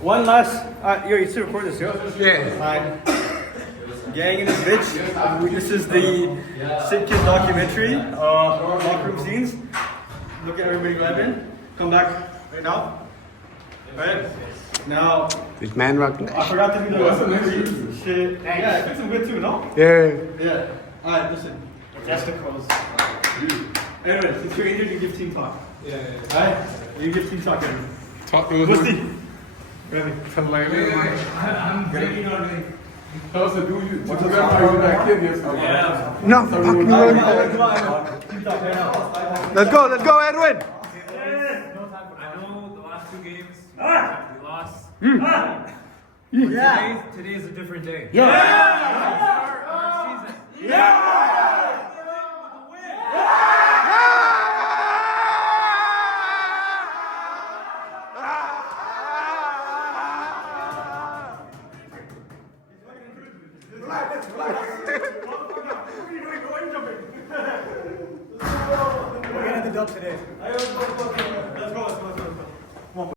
One last. You still record this, yo? Yeah. Alright. Gang in this bitch. This is the SicKids documentary. Locker room scenes. Look at everybody grabbing. Come back right now. Alright. Now. This man rocking I forgot to do the shit. Yeah, it fits him good too, no? Yeah. Yeah. Alright, listen. That's the pros. Anyway, since you're Indian, you give team talk. Yeah. Alright? You give team talk, Aaron. Talk to What's us. the? Ready? I'm breaking out of it. Tell us to do you. What you got with that kid yesterday? Yeah. No, fuck you. Let's go, Edwin. I know the last two games we lost. Today is a different day. Yeah! We're gonna have the dub today. Let's go.